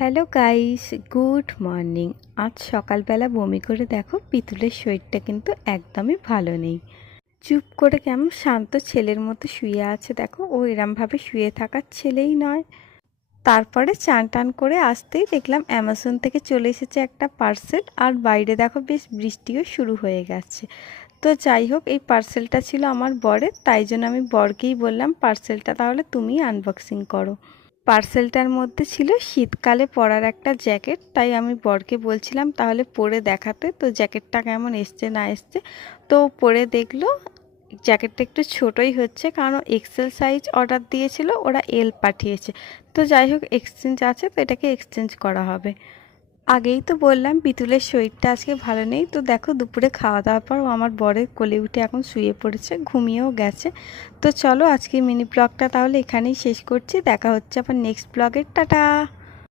Hello guys, good morning. আজ সকালবেলা বমি করে দেখো পিতুলের শরীরটা কিন্তু একদমই ভালো নেই। চুপ করে কেমন শান্ত ছেলের মতো শুয়ে আছে। দেখো ও এরমভাবে শুয়ে থাকার ছেলেই নয়। তারপরে চান টান করে আসতেই দেখলাম অ্যামাজন থেকে চলে এসেছে একটা পার্সেল, আর বাইরে দেখো বেশ বৃষ্টিও শুরু হয়ে গেছে। তো যাই হোক, এই পার্সেলটা ছিল আমার বরের, তাই জন্য আমি বরকেই বললাম পার্সেলটা তাহলে তুমি আনবক্সিং করো। পার্সেলটার মধ্যে ছিল শীতকালে পরার একটা জ্যাকেট, তাই আমি বরকে বলছিলাম তাহলে পরে দেখাতে, তো জ্যাকেটটা কেমন এসছে না এসছে। তো পরে দেখলো জ্যাকেটটা একটু ছোটই হচ্ছে, কারণ এক্সেল সাইজ অর্ডার দিয়েছিল, ওরা এল পাঠিয়েছে। তো যাই হোক, এক্সচেঞ্জ আছে, তো এটাকে এক্সচেঞ্জ করা হবে। আগেই তো বললাম বিতুলের শরীরটা আজকে ভালো নেই, তো দেখো দুপুরে খাওয়া দাওয়ার পর ও আমার বরের কোলে উঠে এখন শুয়ে পড়েছে, ঘুমিয়েও গেছে। তো চলো আজকে মিনি ব্লগটা তাহলে এখানেই শেষ করছি, দেখা হচ্ছে আবার নেক্সট ব্লগে। টাটা।